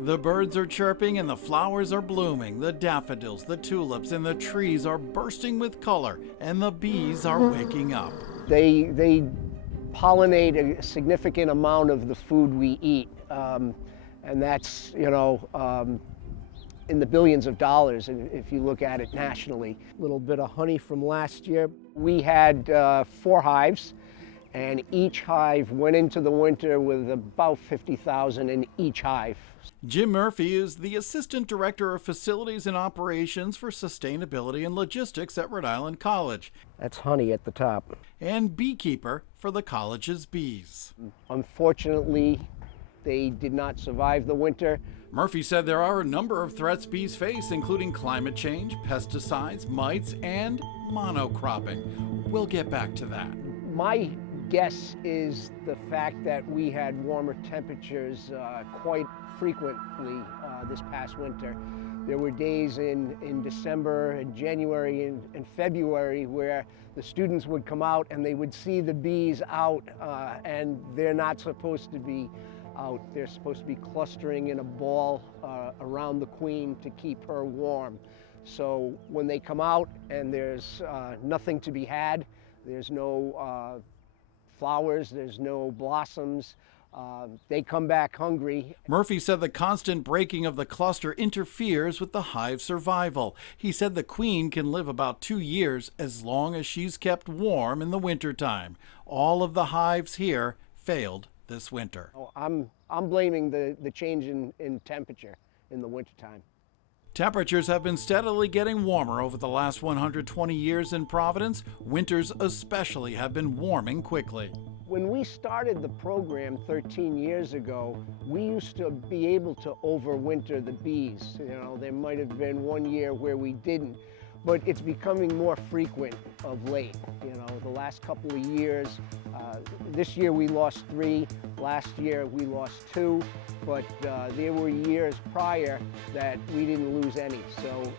The birds are chirping and the flowers are blooming. The daffodils, the tulips, and the trees are bursting with color, and the bees are waking up. They pollinate a significant amount of the food we eat, and that's, in the billions of dollars if you look at it nationally. A little bit of honey from last year. We had 4 hives, and each hive went into the winter with about 50,000 in each hive. Jim Murphy is the Assistant Director of Facilities and Operations for Sustainability and Logistics at Rhode Island College. That's honey at the top. And beekeeper for the college's bees. Unfortunately, they did not survive the winter. Murphy said there are a number of threats bees face, including climate change, pesticides, mites, and monocropping. We'll get back to that. My guess is the fact that we had warmer temperatures quite frequently this past winter. There were days in December and January and February where the students would come out and they would see the bees out, and they're not supposed to be out. They're supposed to be clustering in a ball around the queen to keep her warm. So when they come out and there's nothing to be had, there's no flowers, there's no blossoms, they come back hungry. Murphy said the constant breaking of the cluster interferes with the hive's survival. He said the queen can live about 2 years as long as she's kept warm in the wintertime. All of the hives here failed this winter. Oh, I'm blaming the change in temperature in the wintertime. Temperatures have been steadily getting warmer over the last 120 years in Providence. Winters especially have been warming quickly. When we started the program 13 years ago, we used to be able to overwinter the bees. There might have been one year where we didn't, but it's becoming more frequent of late. The last couple of years, this year we lost 3, last year we lost 2, but there were years prior that we didn't lose any. So,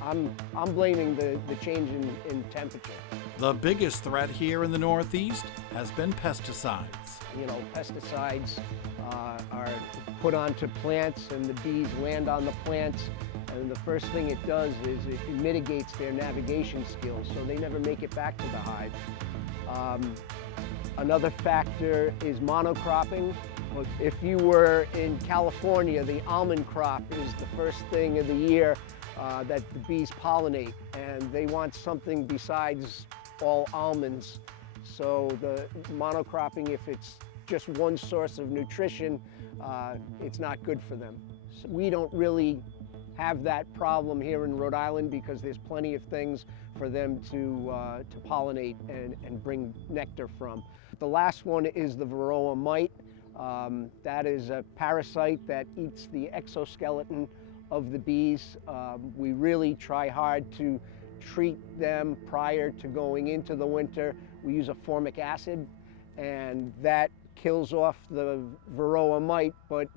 I'm blaming the change in temperature. The biggest threat here in the Northeast has been pesticides. Pesticides are put onto plants and the bees land on the plants, and the first thing it does is it mitigates their navigation skills, so they never make it back to the hive. Another factor is monocropping. If you were in California, the almond crop is the first thing of the year that the bees pollinate, and they want something besides all almonds. So the monocropping, if it's just one source of nutrition, it's not good for them. So we don't really have that problem here in Rhode Island because there's plenty of things for them to pollinate and bring nectar from. The last one is the varroa mite. That is a parasite that eats the exoskeleton of the bees. We really try hard to treat them prior to going into the winter. We use a formic acid, and that kills off the varroa mite, but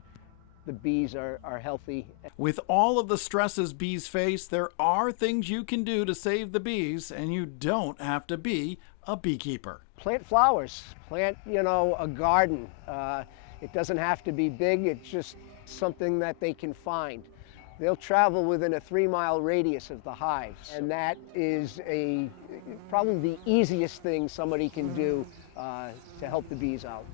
the bees are healthy. With all of the stresses bees face, there are things you can do to save the bees, and you don't have to be a beekeeper. Plant flowers, plant, a garden. It doesn't have to be big, it's just something that they can find. They'll travel within a 3-mile radius of the hives, and that is probably the easiest thing somebody can do to help the bees out.